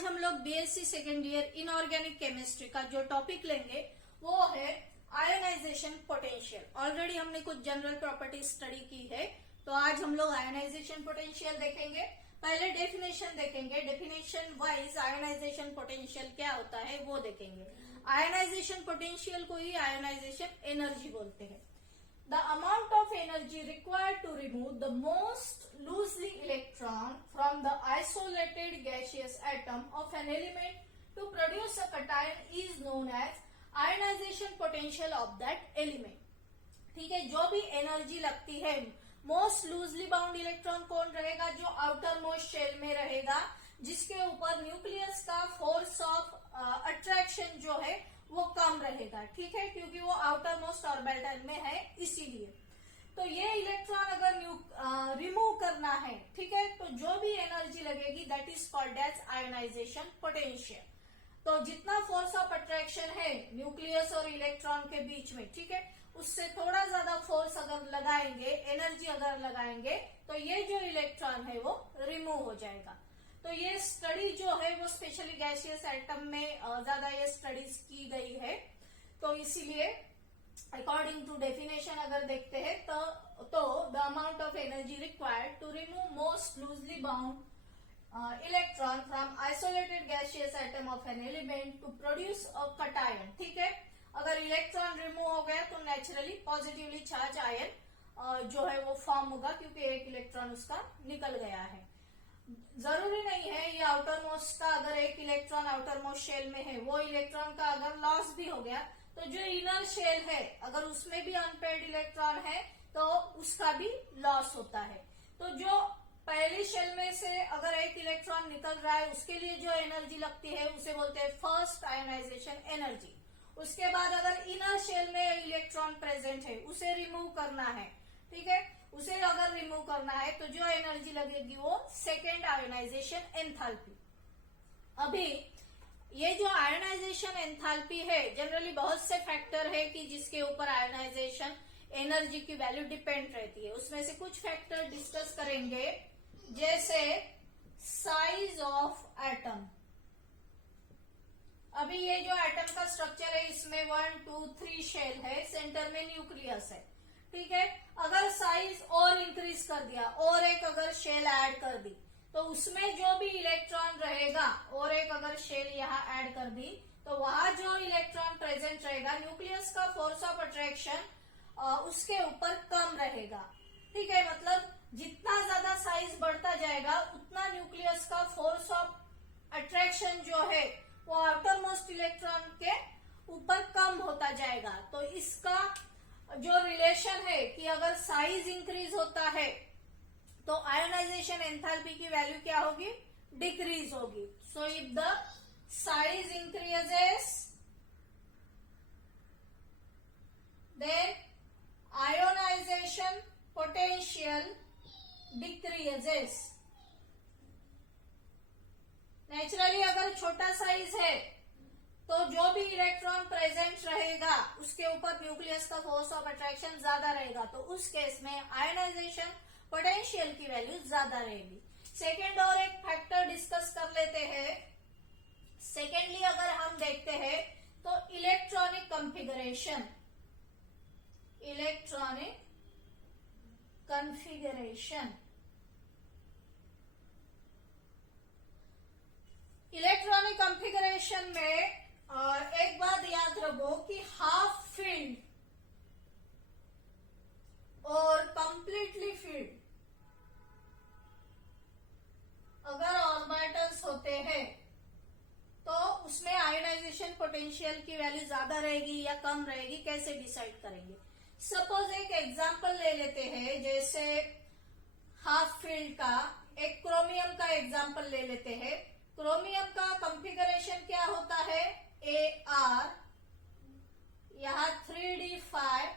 आज हम लोग BSc second year inorganic chemistry का जो टॉपिक लेंगे वो है आयोनाइजेशन पोटेंशियल। ऑलरेडी हमने कुछ जनरल प्रॉपर्टी स्टडी की है, तो आज हम लोग आयोनाइजेशन पोटेंशियल देखेंगे। पहले डेफिनेशन देखेंगे, डेफिनेशन वाइज आयोनाइजेशन पोटेंशियल क्या होता है वो देखेंगे। आयोनाइजेशन पोटेंशियल को ही आयोनाइजेशन एनर्जी बोलते हैं। The amount of energy required to remove the most loosely electron from the isolated gaseous atom of an element to produce a cation is known as ionization potential of that element। ठीक है, जो भी energy लगती है, most loosely bound electron कौन रहेगा? जो outer most shell में रहेगा, जिसके ऊपर न्यूक्लियस का फोर्स ऑफ अट्रैक्शन जो है वो कम रहेगा। ठीक है, क्योंकि वो आउटर मोस्ट ऑर्बिटल में है, इसीलिए। तो ये इलेक्ट्रॉन अगर रिमूव करना है, ठीक है, तो जो भी एनर्जी लगेगी that is called as ionisation potential. तो जितना फोर्स ऑफ अट्रैक्शन है न्यूक्लियस और इलेक्ट्रॉन के बीच में, ठीक है, उससे थोड़ा ज्यादा फोर्स अगर लगाएंगे, एनर्जी अगर लगाएंगे, तो ये जो इलेक्ट्रॉन है वो रिमूव हो जाएगा। तो ये स्टडी जो है वो स्पेशली गैसियस एटम में ज्यादा ये स्टडीज की गई है। तो इसीलिए अकॉर्डिंग टू डेफिनेशन अगर देखते हैं तो the amount of energy required to remove most loosely bound electron from isolated gaseous atom of an element to produce a cation. ठीक है, अगर इलेक्ट्रॉन रिमूव हो गया तो नेचुरली पॉजिटिवली चार्ज आयन जो है वो फॉर्म होगा, क्योंकि एक इलेक्ट्रॉन उसका निकल गया है। जरूरी नहीं है ये आउटर मोस्ट का, अगर एक इलेक्ट्रॉन आउटर मोस्ट शेल में है, वो इलेक्ट्रॉन का अगर लॉस भी हो गया तो जो इनर शेल है अगर उसमें भी अनपेयर्ड इलेक्ट्रॉन है तो उसका भी लॉस होता है। तो जो पहली शेल में से अगर एक इलेक्ट्रॉन निकल रहा है उसके लिए जो एनर्जी लगती है उसे बोलते हैं फर्स्ट आयोनाइजेशन एनर्जी। उसके बाद अगर इनर शेल में इलेक्ट्रॉन प्रेजेंट है उसे रिमूव करना है, ठीक है, उसे अगर रिमूव करना है तो जो एनर्जी लगेगी वो सेकेंड आयोनाइजेशन एंथैल्पी। अभी ये जो आयोनाइजेशन एंथैल्पी है, जनरली बहुत से फैक्टर है कि जिसके ऊपर आयोनाइजेशन एनर्जी की वैल्यू डिपेंड रहती है। उसमें से कुछ फैक्टर डिस्कस करेंगे, जैसे साइज ऑफ एटम। अभी ये जो एटम का स्ट्रक्चर है इसमें 1, 2, 3 शेल है, सेंटर में न्यूक्लियस है। ठीक है, अगर साइज और इंक्रीज कर दिया और एक अगर शेल ऐड कर दी तो उसमें जो भी इलेक्ट्रॉन रहेगा, और एक अगर शेल यहाँ ऐड कर दी तो वहां जो इलेक्ट्रॉन प्रेजेंट रहेगा, न्यूक्लियस का फोर्स ऑफ अट्रैक्शन उसके ऊपर कम रहेगा। ठीक है, मतलब जितना ज्यादा साइज बढ़ता जाएगा उतना न्यूक्लियस का फोर्स ऑफ अट्रैक्शन जो है वो आउटर मोस्ट इलेक्ट्रॉन के ऊपर कम होता जाएगा। तो इसका जो रिलेशन है कि अगर साइज इंक्रीज होता है तो आयोनाइजेशन एंथैल्पी की वैल्यू क्या होगी? डिक्रीज होगी। So if the size increases then ionisation potential decreases. Naturally अगर छोटा साइज है तो जो भी इलेक्ट्रॉन प्रेजेंट रहेगा उसके ऊपर न्यूक्लियस का फोर्स ऑफ अट्रैक्शन ज्यादा रहेगा, तो उस केस में आयोनाइजेशन पोटेंशियल की वैल्यू ज्यादा रहेगी। सेकेंड और एक फैक्टर डिस्कस कर लेते हैं। सेकेंडली अगर हम देखते हैं तो electronic configuration. Electronic configuration, electronic configuration में एक बात याद रखो कि हाफ फील्ड और कंप्लीटली फील्ड अगर ऑर्बिटल्स होते हैं तो उसमें आयोनाइजेशन पोटेंशियल की वैल्यू ज्यादा रहेगी या कम रहेगी, कैसे डिसाइड करेंगे? सपोज एक एग्जांपल ले लेते हैं, जैसे हाफ फील्ड का एक क्रोमियम का एग्जांपल ले लेते हैं। क्रोमियम का कॉन्फ़िगरेशन क्या होता है? AR, यहाँ 3D5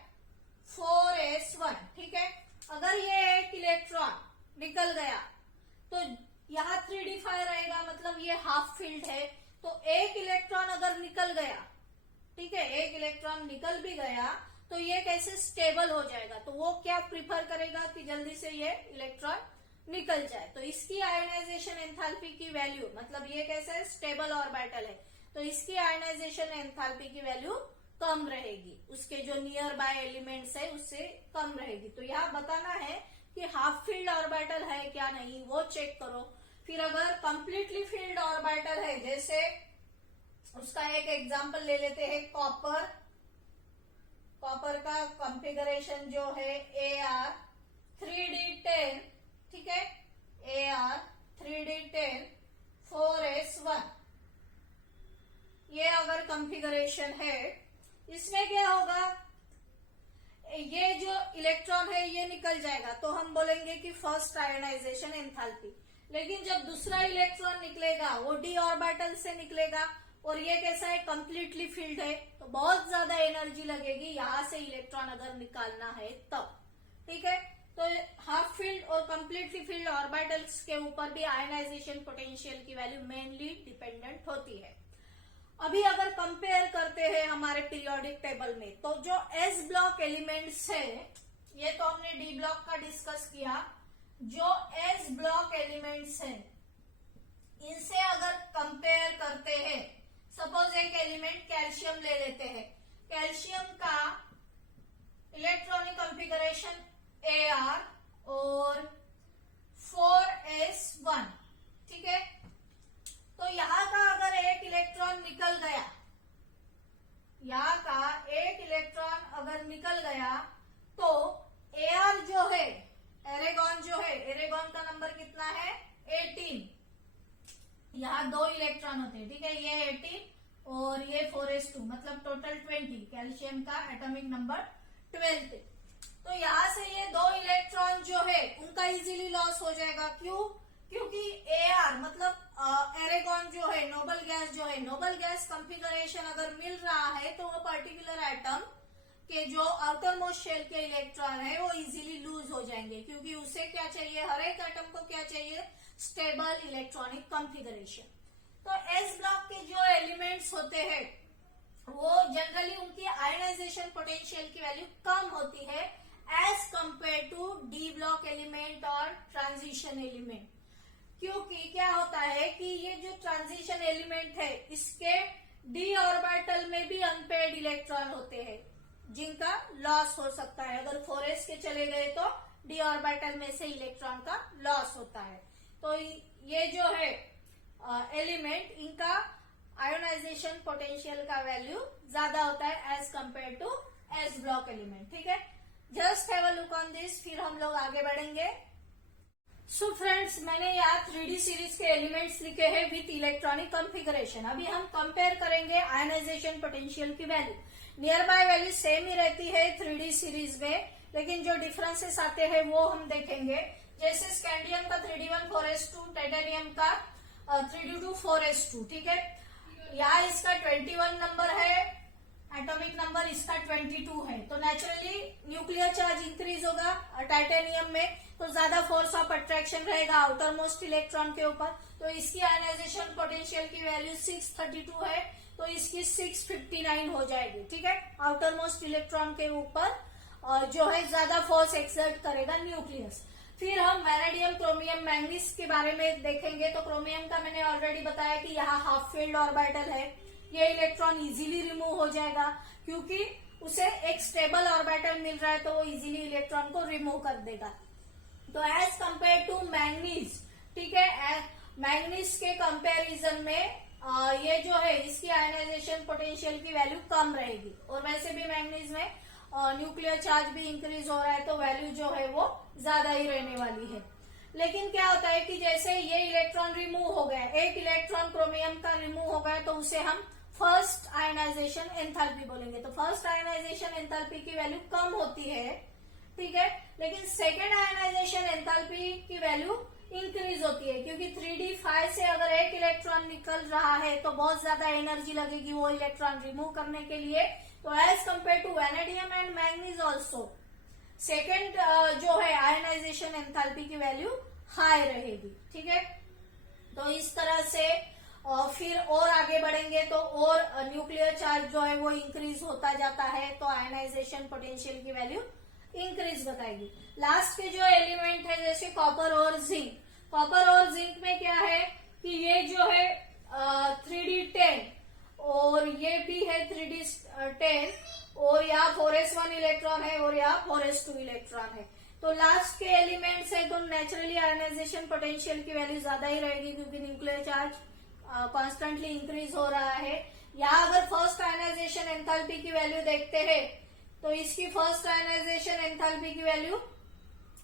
4S1। ठीक है, अगर ये एक इलेक्ट्रॉन निकल गया तो यहाँ 3D5 रहेगा, मतलब ये हाफ फील्ड है। तो एक इलेक्ट्रॉन अगर निकल गया, ठीक है, एक इलेक्ट्रॉन निकल भी गया तो ये कैसे स्टेबल हो जाएगा? तो वो क्या प्रिफर करेगा कि जल्दी से ये इलेक्ट्रॉन निकल जाए तो इसकी आयोनाइजेशन एंथैल्पी की वैल्यू, मतलब ये कैसा है, स्टेबल ऑर्बिटल है, तो इसकी आयोनाइजेशन एंथैल्पी की वैल्यू कम रहेगी, उसके जो नियर बाय एलिमेंट्स है उससे कम रहेगी। तो यहाँ बताना है कि हाफ फील्ड ऑर्बिटल है क्या नहीं, वो चेक करो। फिर अगर कंप्लीटली फील्ड ऑर्बिटल है, जैसे उसका एक एग्जांपल ले लेते हैं, कॉपर का कॉन्फ़िगरेशन जो है AR3D10, ठीक है, AR3D10 4s1, ये अगर कॉन्फ़िगरेशन है, इसमें क्या होगा, ये जो इलेक्ट्रॉन है ये निकल जाएगा, तो हम बोलेंगे कि फर्स्ट आयोनाइजेशन एंथैल्पी। लेकिन जब दूसरा इलेक्ट्रॉन निकलेगा वो डी ऑर्बिटल से निकलेगा, और ये कैसा है, कंप्लीटली फील्ड है, तो बहुत ज्यादा एनर्जी लगेगी यहां से इलेक्ट्रॉन अगर निकालना है तब, ठीक है। तो हाफ फील्ड और कंप्लीटली फील्ड ऑर्बिटल्स के ऊपर भी आयोनाइजेशन पोटेंशियल की वैल्यू मेनली डिपेंडेंट होती है। अभी अगर कंपेयर करते हैं हमारे पीरियोडिक टेबल में, तो जो एस ब्लॉक एलिमेंट्स है, ये तो हमने डी ब्लॉक का डिस्कस किया, जो एस ब्लॉक एलिमेंट्स है इनसे अगर कंपेयर करते हैं, सपोज एक एलिमेंट कैल्शियम ले लेते हैं, कैल्शियम का इलेक्ट्रॉनिक कॉन्फ़िगरेशन AR और 4s1, ठीक है। तो यहाँ का अगर एक इलेक्ट्रॉन निकल गया, यहाँ का एक इलेक्ट्रॉन अगर निकल गया, तो AR जो है, एरेगॉन जो है, एरेगॉन का नंबर कितना है, 18, यहाँ 2 इलेक्ट्रॉन होते हैं, ठीक है, ये 18 और ये 4s2, मतलब टोटल 20, कैल्शियम का एटॉमिक नंबर 12 थे। तो यहाँ से ये 2 इलेक्ट्रॉन जो है उनका इजीली लॉस हो जाएगा, क्यों, क्योंकि AR मतलब एरेगॉन जो है, नोबल गैस जो है, नोबल गैस कॉन्फ़िगरेशन अगर मिल रहा है तो वो पर्टिकुलर एटम के जो आउटर मोस्ट शेल के इलेक्ट्रॉन है वो इजीली लूज हो जाएंगे, क्योंकि उसे क्या चाहिए, हर एक एटम को क्या चाहिए, स्टेबल इलेक्ट्रॉनिक कॉन्फ़िगरेशन। तो एस ब्लॉक के जो एलिमेंट्स होते हैं वो जनरली उनकी आयोनाइजेशन पोटेंशियल की वैल्यू कम होती है as compare to D block element और ट्रांजिशन एलिमेंट। क्योंकि क्या होता है कि ये जो ट्रांजिशन एलिमेंट है इसके डी ऑर्बिटल में भी अनपेयर्ड इलेक्ट्रॉन होते हैं जिनका लॉस हो सकता है, अगर 4s के चले गए तो डी ऑर्बिटल में से इलेक्ट्रॉन का लॉस होता है। तो ये जो है एलिमेंट, इनका आयोनाइजेशन पोटेंशियल का वैल्यू ज्यादा होता है as compare to S block element, ठीक है। Just have a look on this, फिर हम लोग आगे बढ़ेंगे। सो फ्रेंड्स, मैंने यहाँ 3D सीरीज के एलिमेंट्स लिखे हैं विथ इलेक्ट्रॉनिक कॉन्फ़िगरेशन। अभी हम कंपेयर करेंगे आयोनाइजेशन पोटेंशियल की value. Near by value same ही रहती है 3D सीरीज में, लेकिन जो डिफरेंसेस आते हैं वो हम देखेंगे। जैसे स्कैंडियम का 3D1 4s2, टाइटेनियम का 3D2 4s2, ठीक है। यहाँ इसका 21 नंबर है, एटॉमिक नंबर इसका 22 है, तो नेचुरली न्यूक्लियर चार्ज इंक्रीज होगा टाइटेनियम में, तो ज्यादा फोर्स ऑफ अट्रैक्शन रहेगा आउटर मोस्ट इलेक्ट्रॉन के ऊपर, तो इसकी आयोनाइजेशन पोटेंशियल की वैल्यू 632 है, तो इसकी 659 हो जाएगी, ठीक है। आउटर मोस्ट इलेक्ट्रॉन के ऊपर जो है ज्यादा फोर्स एक्सर्ट करेगा न्यूक्लियस। फिर हम वैनेडियम, क्रोमियम, मैंगनीज के बारे में देखेंगे। तो क्रोमियम का मैंने ऑलरेडी बताया कि यहाँ हाफ फील्ड ऑर्बिटल है, ये इलेक्ट्रॉन इजीली रिमूव हो जाएगा क्योंकि उसे एक स्टेबल ऑर्बिटल मिल रहा है, तो वो इजीली इलेक्ट्रॉन को रिमूव कर देगा। तो एज कंपेयर टू मैंगनीज, ठीक है, मैंगनीज के कंपैरिजन में ये जो है इसकी आयोनाइजेशन पोटेंशियल की वैल्यू कम रहेगी, और वैसे भी मैंगनीज में न्यूक्लियर चार्ज भी इंक्रीज हो रहा है, तो वैल्यू जो है वो ज्यादा ही रहने वाली है। लेकिन क्या होता है कि जैसे ये इलेक्ट्रॉन रिमूव हो गया, एक इलेक्ट्रॉन क्रोमियम का रिमूव हो गया, तो उसे हम फर्स्ट आयोनाइजेशन एंथैल्पी बोलेंगे। तो फर्स्ट आयोनाइजेशन एंथैल्पी की वैल्यू कम होती है, ठीक है, लेकिन सेकेंड आयोनाइजेशन एंथैल्पी की वैल्यू इंक्रीज होती है, क्योंकि 3d5 से अगर एक इलेक्ट्रॉन निकल रहा है तो बहुत ज्यादा एनर्जी लगेगी वो इलेक्ट्रॉन रिमूव करने के लिए। तो as compare to vanadium and manganese also second जो है आयोनाइजेशन एंथैल्पी की वैल्यू हाई रहेगी, ठीक है। तो इस तरह से फिर और आगे बढ़ेंगे तो और न्यूक्लियर चार्ज जो है वो इंक्रीज होता जाता है, तो आयोनाइजेशन पोटेंशियल की वैल्यू इंक्रीज बताएगी। लास्ट के जो एलिमेंट है जैसे कॉपर और जिंक, कॉपर और जिंक में क्या है कि ये जो है 3d10 और ये भी है 3d10 और यहाँ 4s1 इलेक्ट्रॉन है और यहाँ 4s2 इलेक्ट्रॉन है। तो लास्ट के एलिमेंट्स है तो नेचुरली आयनाइजेशन पोटेंशियल की वैल्यू ज्यादा ही रहेगी क्योंकि न्यूक्लियर चार्ज कॉन्स्टेंटली इंक्रीज हो रहा है। यहाँ अगर फर्स्ट आयनाइजेशन एंथैल्पी की वैल्यू देखते हैं तो इसकी फर्स्ट आयनाइजेशन एंथैल्पी की वैल्यू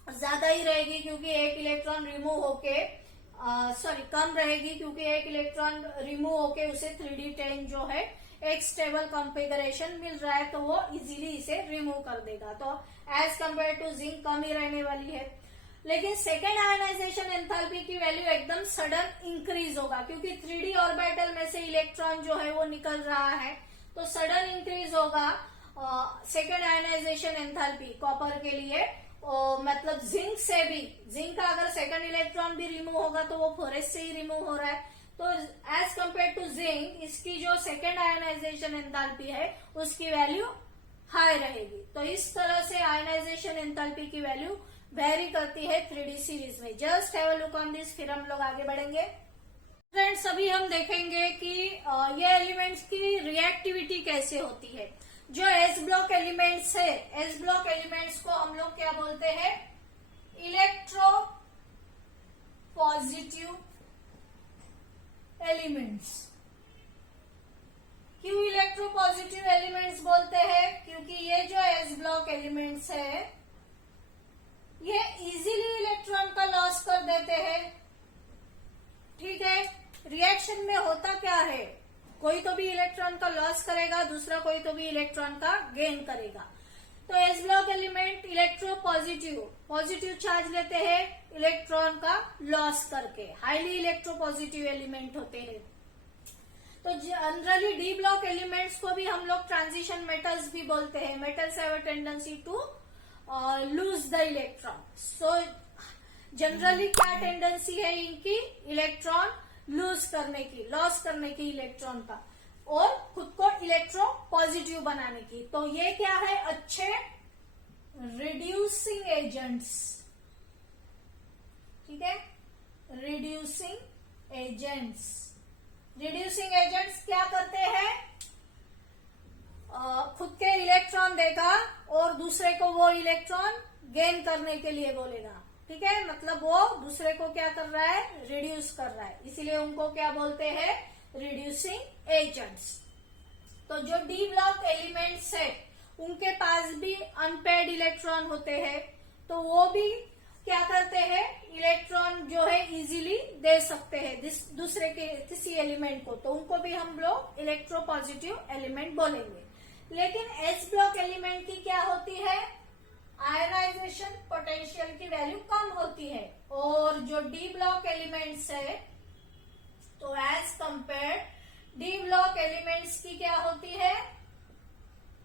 ज्यादा ही रहेगी क्योंकि एक इलेक्ट्रॉन रिमूव होके कम रहेगी क्योंकि एक इलेक्ट्रॉन रिमूव होके उसे 3d10 जो है एक स्टेबल कॉन्फ़िगरेशन मिल रहा है तो वो इजीली इसे रिमूव कर देगा। तो एज कंपेयर टू जिंक कम ही रहने वाली है। लेकिन सेकेंड आयनाइजेशन एंथैल्पी की वैल्यू एकदम सडन इंक्रीज होगा क्योंकि 3d ऑर्बिटल में से इलेक्ट्रॉन जो है वो निकल रहा है तो सडन इंक्रीज होगा सेकेंड आयनाइजेशन एंथैल्पी कॉपर के लिए। मतलब जिंक से भी, जिंक का अगर सेकंड इलेक्ट्रॉन भी रिमूव होगा तो वो 4s से ही रिमूव हो रहा है तो एज कंपेयर टू जिंक इसकी जो सेकेंड आयनाइजेशन एंथैल्पी है उसकी वैल्यू हाई रहेगी। तो इस तरह से आयनाइजेशन एंथैल्पी की वैल्यू वेरी करती है 3D सीरीज में। Just have a look on this, फिर हम लोग आगे बढ़ेंगे। फ्रेंड्स अभी हम देखेंगे कि ये एलिमेंट्स की रिएक्टिविटी कैसे होती है। जो एस ब्लॉक एलिमेंट्स है, एस ब्लॉक एलिमेंट्स को हम लोग क्या बोलते हैं, इलेक्ट्रो पॉजिटिव एलिमेंट्स। क्यों इलेक्ट्रो पॉजिटिव एलिमेंट्स बोलते हैं? क्योंकि ये जो एस ब्लॉक एलिमेंट्स है ये इजीली इलेक्ट्रॉन का लॉस कर देते हैं। ठीक है, रिएक्शन में होता क्या है, कोई तो भी इलेक्ट्रॉन का लॉस करेगा, दूसरा कोई तो भी इलेक्ट्रॉन का गेन करेगा। तो S block element electro positive charge लेते हैं इलेक्ट्रॉन का लॉस करके, हाईली इलेक्ट्रो पॉजिटिव एलिमेंट होते हैं। तो जनरली डी ब्लॉक एलिमेंट्स को भी हम लोग ट्रांजिशन मेटल्स भी बोलते हैं। Metals have a tendency to lose the electron. So generally क्या टेंडेंसी है इनकी, इलेक्ट्रॉन लूज करने की, लॉस करने की इलेक्ट्रॉन का और खुद को इलेक्ट्रो पॉजिटिव बनाने की। तो ये क्या है, अच्छे रिड्यूसिंग एजेंट्स। ठीक है, रिड्यूसिंग एजेंट्स। रिड्यूसिंग एजेंट्स क्या करते हैं, खुद के इलेक्ट्रॉन देगा और दूसरे को वो इलेक्ट्रॉन गेन करने के लिए बोलेगा। ठीक है, मतलब वो दूसरे को क्या कर रहा है, रिड्यूस कर रहा है, इसीलिए उनको क्या बोलते हैं, रिड्यूसिंग एजेंट्स। तो जो डी ब्लॉक एलिमेंट्स है उनके पास भी अनपेयर्ड इलेक्ट्रॉन होते हैं तो वो भी क्या करते हैं, इलेक्ट्रॉन जो है इजीली दे सकते हैं दूसरे के किसी एलिमेंट को, तो उनको भी हम लोग इलेक्ट्रो पॉजिटिव एलिमेंट बोलेंगे। लेकिन एस ब्लॉक एलिमेंट की क्या होती है, आयनाइजेशन पोटेंशियल की वैल्यू कम होती है। और जो डी ब्लॉक एलिमेंट्स है तो as compare D block elements की क्या होती है,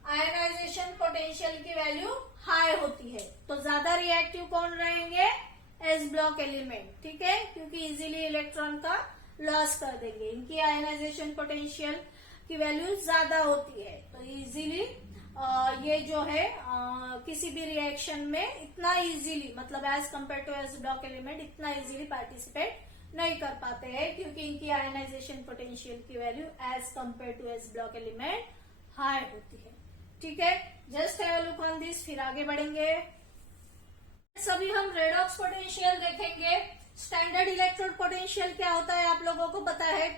आयनाइजेशन पोटेंशियल की वैल्यू हाई होती है। तो ज्यादा रिएक्टिव कौन रहेंगे, एस ब्लॉक एलिमेंट। ठीक है, क्योंकि इजीली इलेक्ट्रॉन का लॉस कर देंगे, इनकी आयनाइजेशन पोटेंशियल की वैल्यू ज्यादा होती है। तो इजीली ये जो है किसी भी रिएक्शन में इतना इजीली, मतलब as compare to S block element इतना इजीली पार्टिसिपेट नहीं कर पाते हैं क्योंकि इनकी आयनाइजेशन पोटेंशियल की value as compare to S block element high होती है। ठीक है, just have a look on this, फिर आगे बढ़ेंगे। सभी हम रेडॉक्स पोटेंशियल देखेंगे। स्टैंडर्ड इलेक्ट्रोड पोटेंशियल क्या होता है आप लोगों को पता है।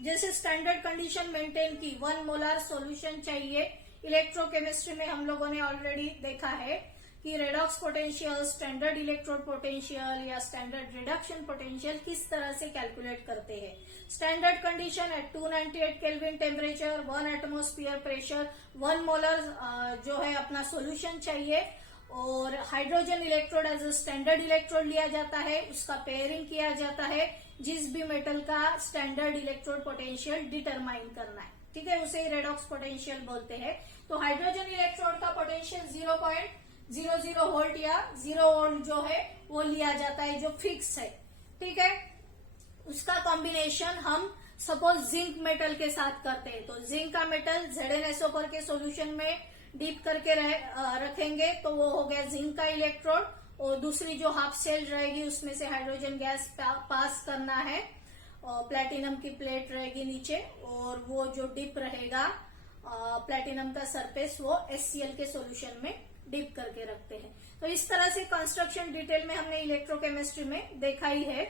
जैसे स्टैंडर्ड कंडीशन मेंटेन की 1 मोलर सॉल्यूशन चाहिए, इलेक्ट्रोकेमिस्ट्री में हम लोगों ने ऑलरेडी देखा है कि redox potential, standard electrode potential या स्टैंडर्ड रिडक्शन पोटेंशियल किस तरह से कैलकुलेट करते हैं। Standard condition at 298 kelvin temperature, 1 atmosphere pressure, 1 molar जो है अपना सॉल्यूशन चाहिए और hydrogen electrode as a standard electrode लिया जाता है, उसका पेयरिंग किया जाता है जिस भी मेटल का स्टैंडर्ड इलेक्ट्रोड पोटेंशियल डिटरमाइन करना है। ठीक है, उसे रेडॉक्स पोटेंशियल बोलते हैं। तो हाइड्रोजन इलेक्ट्रोड का पोटेंशियल 0.00 वोल्ट या 0 वोल्ट जो है वो लिया जाता है जो फिक्स है। ठीक है, उसका कॉम्बिनेशन हम सपोज जिंक मेटल के साथ करते हैं तो जिंक का मेटल ZnSO4 के सॉल्यूशन में डीप करके रखेंगे तो वो हो गया जिंक का इलेक्ट्रोड, और दूसरी जो हाफ शेल रहेगी उसमें से हाइड्रोजन गैस पास करना है, और प्लेटिनम की प्लेट रहेगी नीचे, और वो जो डिप रहेगा प्लेटिनम का सरफेस वो HCl के सॉल्यूशन में डिप करके रखते हैं। तो इस तरह से कंस्ट्रक्शन डिटेल में हमने इलेक्ट्रोकेमिस्ट्री में देखा ही है।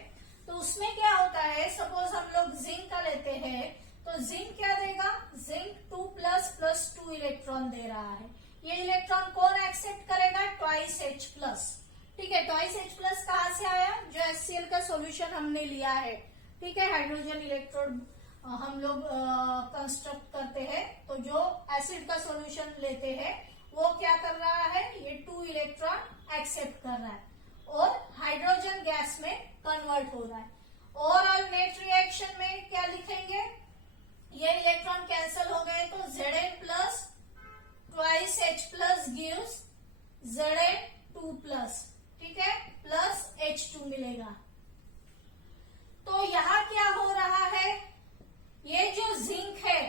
तो उसमें क्या होता है, सपोज हम लोग जिंक का लेते हैं तो जिंक क्या देगा, जिंक 2++2 इलेक्ट्रॉन दे रहा है। ये इलेक्ट्रॉन कौन एक्सेप्ट करेगा, ट्वाइस H+। ठीक है, ट्वाइस H+ कहाँ से आया, जो HCl का सॉल्यूशन हमने लिया है। ठीक है, हाइड्रोजन इलेक्ट्रोड हम लोग कंस्ट्रक्ट करते हैं, तो जो एसिड का सॉल्यूशन लेते हैं वो क्या कर रहा है, ये 2 इलेक्ट्रॉन एक्सेप्ट कर रहा है और हाइड्रोजन गैस में कन्वर्ट हो रहा है। ओवरऑल नेट रिएक्शन में क्या लिखेंगे, ये इलेक्ट्रॉन कैंसिल हो गए तो Zn plus twice H+ gives Zn2+, ठीक है, प्लस H2 मिलेगा। तो यहाँ क्या हो रहा है, ये जो जिंक है,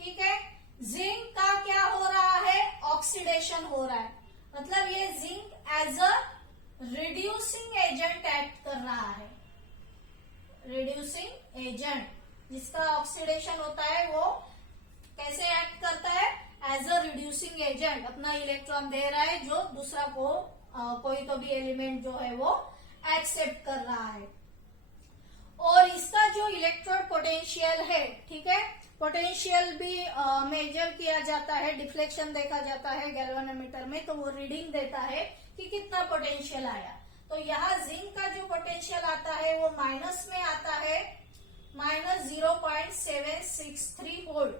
ठीक है, जिंक का क्या हो रहा है, ऑक्सीडेशन हो रहा है। मतलब ये zinc as a reducing agent act कर रहा है। रिड्यूसिंग एजेंट जिसका ऑक्सीडेशन होता है वो कैसे एक्ट करता है, एज अ रिड्यूसिंग एजेंट, अपना इलेक्ट्रॉन दे रहा है जो दूसरा को कोई तो भी एलिमेंट जो है वो एक्सेप्ट कर रहा है। और इसका जो इलेक्ट्रोड पोटेंशियल है, ठीक है, पोटेंशियल भी मेजर किया जाता है, डिफ्लेक्शन देखा जाता है गैल्वेनोमीटर में, तो वो रीडिंग देता है कि कितना पोटेंशियल आया। तो यहाँ जिंक का जो पोटेंशियल आता है वो माइनस में आता है, -0.763 वोल्ट।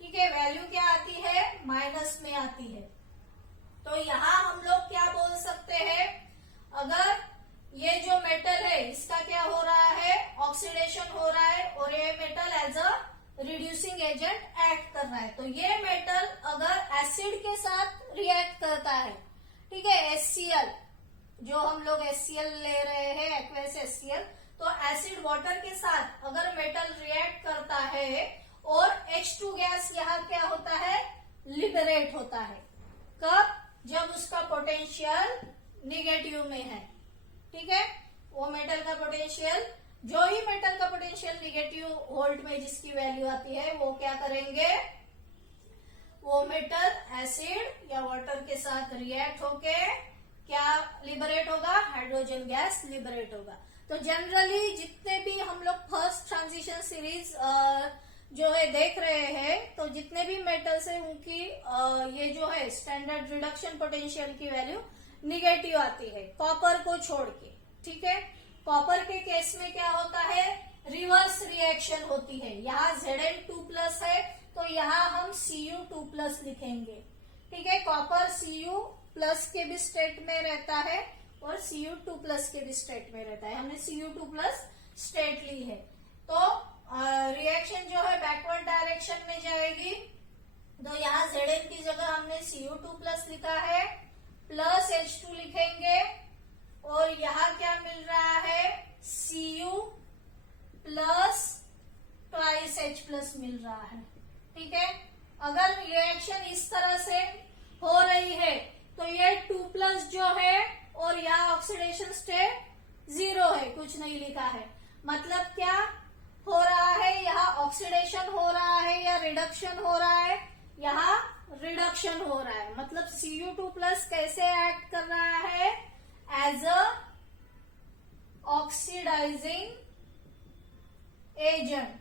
ठीक है, वैल्यू क्या आती है, माइनस में आती है। तो यहाँ हम लोग क्या बोल सकते हैं, अगर ये जो मेटल है इसका क्या हो रहा है, ऑक्सीडेशन हो रहा है, और ये metal as a reducing agent act कर रहा है, तो ये मेटल अगर एसिड के साथ रिएक्ट करता है, ठीक है, HCl जो हम लोग HCl ले रहे हैं, एक्वस HCl, तो एसिड वाटर के साथ अगर मेटल रिएक्ट करता है और H2 गैस यहाँ क्या होता है, लिबरेट होता है। कब, जब उसका पोटेंशियल निगेटिव में है। ठीक है, वो मेटल का पोटेंशियल, जो ही मेटल का पोटेंशियल निगेटिव वोल्ट में जिसकी वैल्यू आती है वो क्या करेंगे, वो मेटल एसिड या वाटर के साथ रिएक्ट होके क्या लिबरेट होगा, हाइड्रोजन गैस लिबरेट होगा। तो जनरली जितने भी हम लोग फर्स्ट ट्रांजिशन सीरीज जो है देख रहे हैं, तो जितने भी मेटल्स है उनकी ये जो है स्टैंडर्ड रिडक्शन पोटेंशियल की वैल्यू निगेटिव आती है, कॉपर को छोड़ के। ठीक है, कॉपर के केस में क्या होता है, रिवर्स रिएक्शन होती है। यहाँ Zn2+ है तो यहाँ हम Cu2+ लिखेंगे। ठीक है, कॉपर Cu+ के भी स्टेट में रहता है और Cu2+ के भी स्टेट में रहता है। हमने Cu2+ स्टेट ली है, तो रिएक्शन जो है बैकवर्ड डायरेक्शन में जाएगी। तो यहाँ Zn की जगह हमने Cu2+ लिखा है, प्लस H2 लिखेंगे, और यहाँ क्या मिल रहा है, Cu प्लस ट्वाइस H+ मिल रहा है। ठीक है, अगर रिएक्शन इस तरह से हो रही है तो ये 2+ जो है और यहाँ ऑक्सीडेशन स्टेट 0 है, कुछ नहीं लिखा है। मतलब क्या हो रहा है, यहाँ ऑक्सीडेशन हो रहा है या रिडक्शन हो रहा है, यहाँ रिडक्शन हो रहा है। मतलब Cu2+ कैसे एक्ट कर रहा है, एज अ ऑक्सीडाइजिंग एजेंट।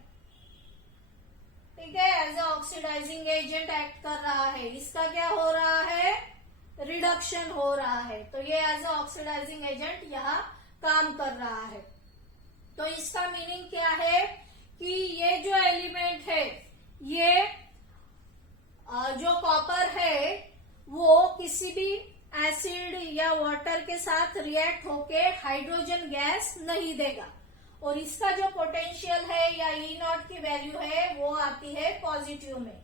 ठीक है, as a oxidizing agent act कर रहा है। इसका क्या हो रहा है, रिडक्शन हो रहा है, तो ये एज अ ऑक्सीडाइजिंग एजेंट यहाँ काम कर रहा है। तो इसका मीनिंग क्या है कि ये जो एलिमेंट है, ये जो कॉपर है वो किसी भी एसिड या वाटर के साथ रिएक्ट होके हाइड्रोजन गैस नहीं देगा, और इसका जो पोटेंशियल है या E0 की वैल्यू है वो आती है पॉजिटिव में,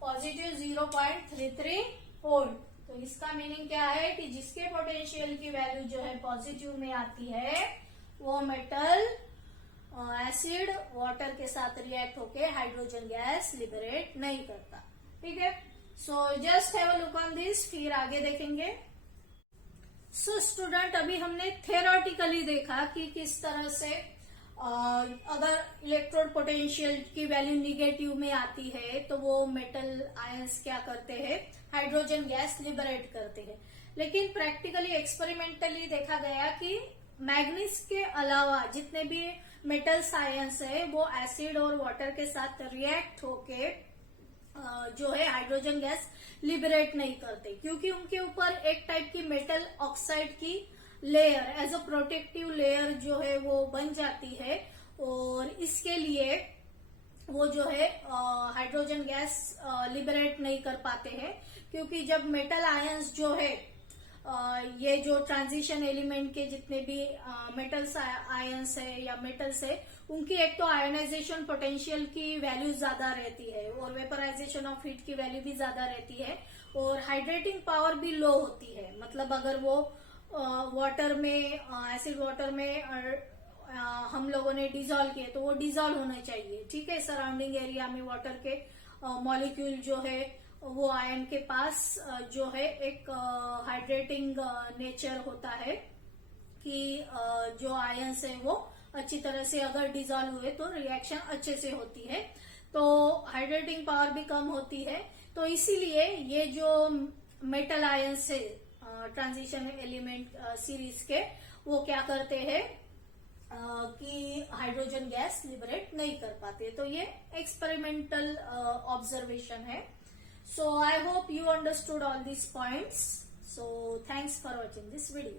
पॉजिटिव 0.33 वोल्ट। तो इसका मीनिंग क्या है कि जिसके पोटेंशियल की वैल्यू जो है पॉजिटिव में आती है वो मेटल एसिड वाटर के साथ रिएक्ट होके हाइड्रोजन गैस लिबरेट नहीं करता। ठीक है, so just have a look on this, फिर आगे देखेंगे। सो स्टूडेंट, अभी हमने थेरोटिकली देखा कि किस तरह से अगर इलेक्ट्रोड पोटेंशियल की वैल्यू निगेटिव में आती है तो वो मेटल आयंस क्या करते हैं, हाइड्रोजन गैस लिबरेट करते हैं। लेकिन प्रैक्टिकली एक्सपेरिमेंटली देखा गया कि मैग्नीज के अलावा जितने भी मेटल्स आयंस है वो एसिड और वाटर के साथ रिएक्ट होके जो है हाइड्रोजन गैस लिबरेट नहीं करते, क्योंकि उनके ऊपर एक टाइप की मेटल ऑक्साइड की layer as a protective layer जो है वो बन जाती है, और इसके लिए वो जो है हाइड्रोजन गैस लिबरेट नहीं कर पाते हैं। क्योंकि जब मेटल आयंस जो है ये जो ट्रांजिशन एलिमेंट के जितने भी मेटल्स आयंस है या मेटल्स है, उनकी एक तो आयोनाइजेशन पोटेंशियल की वैल्यू ज्यादा रहती है और वेपराइजेशन ऑफ हीट की वैल्यू भी ज्यादा रहती है, और हाइड्रेटिंग पावर भी लो होती है। मतलब अगर वो वाटर में एसिड वाटर में हम लोगों ने डिजोल्व किए तो वो डिजोल्व होना चाहिए, ठीक है। सराउंडिंग एरिया में वाटर के मॉलिक्यूल जो है वो आयन के पास जो है एक हाइड्रेटिंग नेचर होता है कि जो आयंस है वो अच्छी तरह से अगर डिजोल्व हुए तो रिएक्शन अच्छे से होती है, तो हाइड्रेटिंग पावर भी कम होती है। तो इसीलिए ये जो मेटल आयंस है ट्रांजिशन एलिमेंट सीरीज के, वो क्या करते हैं कि हाइड्रोजन गैस लिबरेट नहीं कर पाते। तो ये एक्सपेरिमेंटल ऑब्जर्वेशन है। So I hope you understood all these points. So thanks for watching this video.